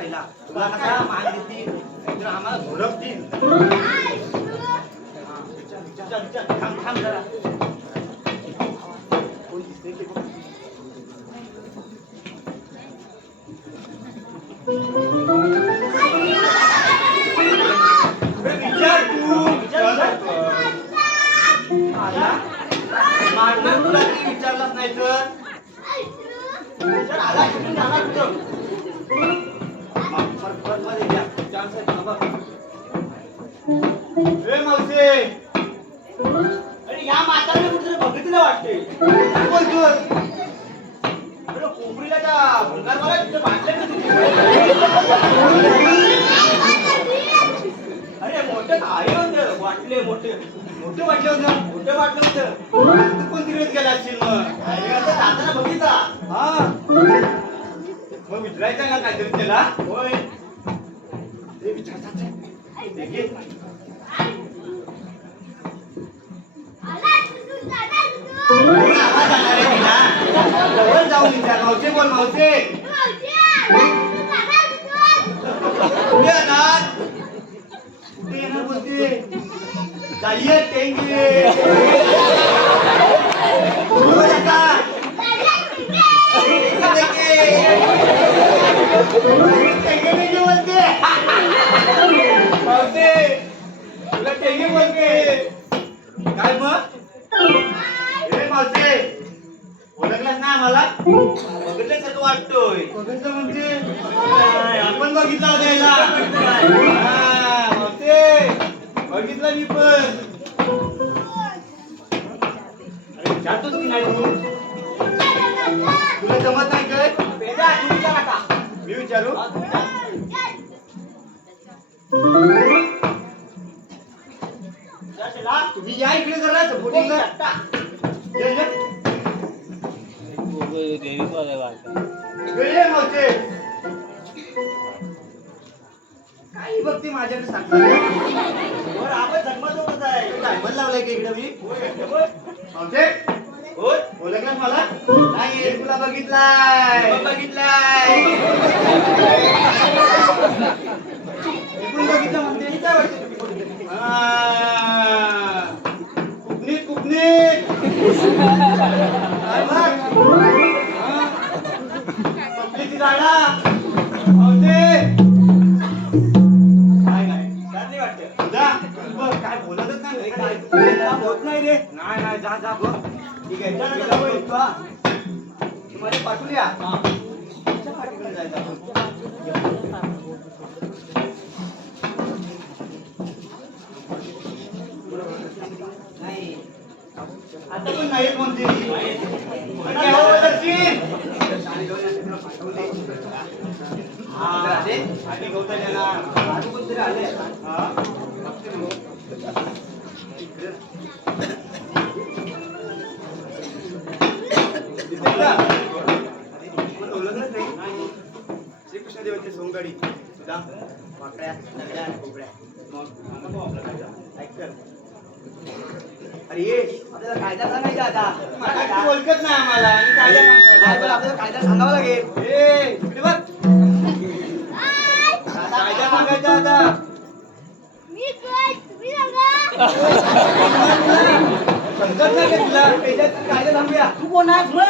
पहिला तुला कसा मान देतील नाहीतर आम्हाला झोडपतील हा, विचार, विचार, विचार. थांब थांब जरा कोण दिसतंय ते बघ. अरे विचार तू विचार आला मारणार तुला काही विचारलाच नाही तर विचार आला शिकून जाणार कुठं वाटते अरे या माताने कुठेतरी बघितलं वाटते काय बोलतोस अरे कोपरीला त्या भंगारवाला तिथे बांधले ना अरे मोठे आहे होते वाटले मोठे. मोठे वाटले होते मोठे वाटले होते. तू पण गेला असशील मग. अरे आता बघितला. हा. मग विचारायचं ना काहीतरी त्याला? होय. ते विचारतात मावशे बोल मावशे कुठे येणार कुठे येणार बोलते जाईये टेंगे बोल आता. टेंगे टेंगे बोलते मावशे तुला टेंगे बोलते काय मग ए मावशे ओळखलास ना आम्हाला? बघितल्यासारखं वाटतोय? बघितलं म्हणजे. आपण बघितला होता याला हा, बघितलं मी पण. अरे विचारतोस की नाही तू? तुला जमत नाही काय मी विचारू? तुम्ही या इकडे जरा सपोर्टिंगला. काही बघते माझ्याकडे सांगतो आपण जन्मत आहे डायमंड लावलाय का इकडे मी मावशे ओळखलास मला नाही तुला बघितलाय बघितलाय इकडून बघितलं म्हणते काय वाटतं तुम्ही कुपनीत कुपनीत काय नाही. नाही वाटतं. जा. बघ काय बोलतच नाही काय होत नाही रे. नाही नाही जा जा बघ. ठीक आहे चल चल बघ. हा. तुम्हाला पाठवूया जायचं आता पण नाही कोणती आणि गौतम यांना. आजू कोणतरी आले. ओळखलंच नाही? श्रीकृष्ण देवाची सोंगाडी सुद्धा वाकड्या नगड्या आणि कोकड्या मग ऐक अरे ये आपल्याला कायदा सांगायचा आता. ओळखत नाही आम्हाला. आणि कायदा सांगतो. आपल्याला कायदा सांगावा लागेल. ए इकडे बघ. कायदा सांगायचा आता. समजत नाही का तुला? त्याच्यात कायदा सांगूया. तू कोण आहेस मग?